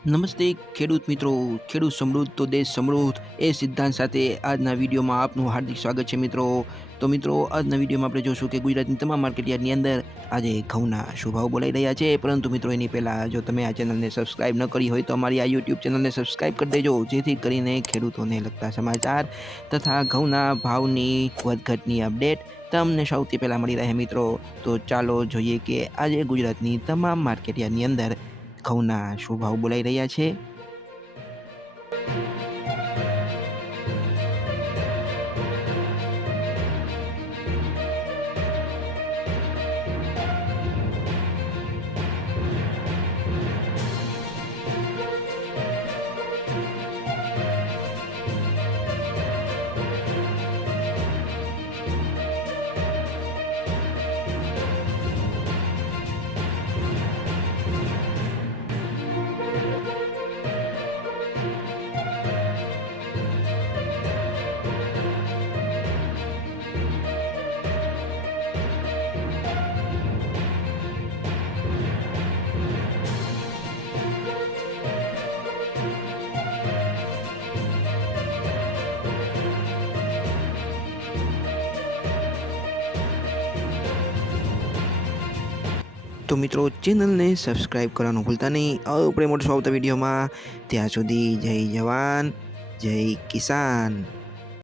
નમસ્તે ખેડૂત મિત્રો, ખેડૂત સમૃદ્ધ તો દેશ સમૃદ્ધ એ સિદ્ધાંત સાથે આજના વિડીયોમાં આપનું હાર્દિક સ્વાગત છે મિત્રો. તો મિત્રો, આજના વિડીયોમાં આપણે જોશું કે ગુજરાતની તમામ માર્કેટયાર્ડની અંદર આજે ઘઉંના શું ભાવ બોલાઈ રહ્યા છે. પરંતુ મિત્રો, એની પહેલાં જો તમે આ ચેનલને સબસ્ક્રાઇબ ન કરી હોય તો અમારી આ યુટ્યુબ ચેનલને સબસ્ક્રાઇબ કરી દેજો, જેથી કરીને ખેડૂતોને લગતા સમાચાર તથા ઘઉંના ભાવની વધઘટની અપડેટ તમને સૌથી પહેલાં મળી રહે મિત્રો. તો ચાલો જોઈએ કે આજે ગુજરાતની તમામ માર્કેટયાર્ડની અંદર ઘઉંના શું ભાવ બોલાઈ રહ્યા છે. તો મિત્રો, ચેનલને સબસ્ક્રાઈબ કરવાનું ભૂલતા નહીં. આપણે મળશું આવતા વિડીયોમાં. ત્યાં સુધી જય જવાન, જય કિસાન.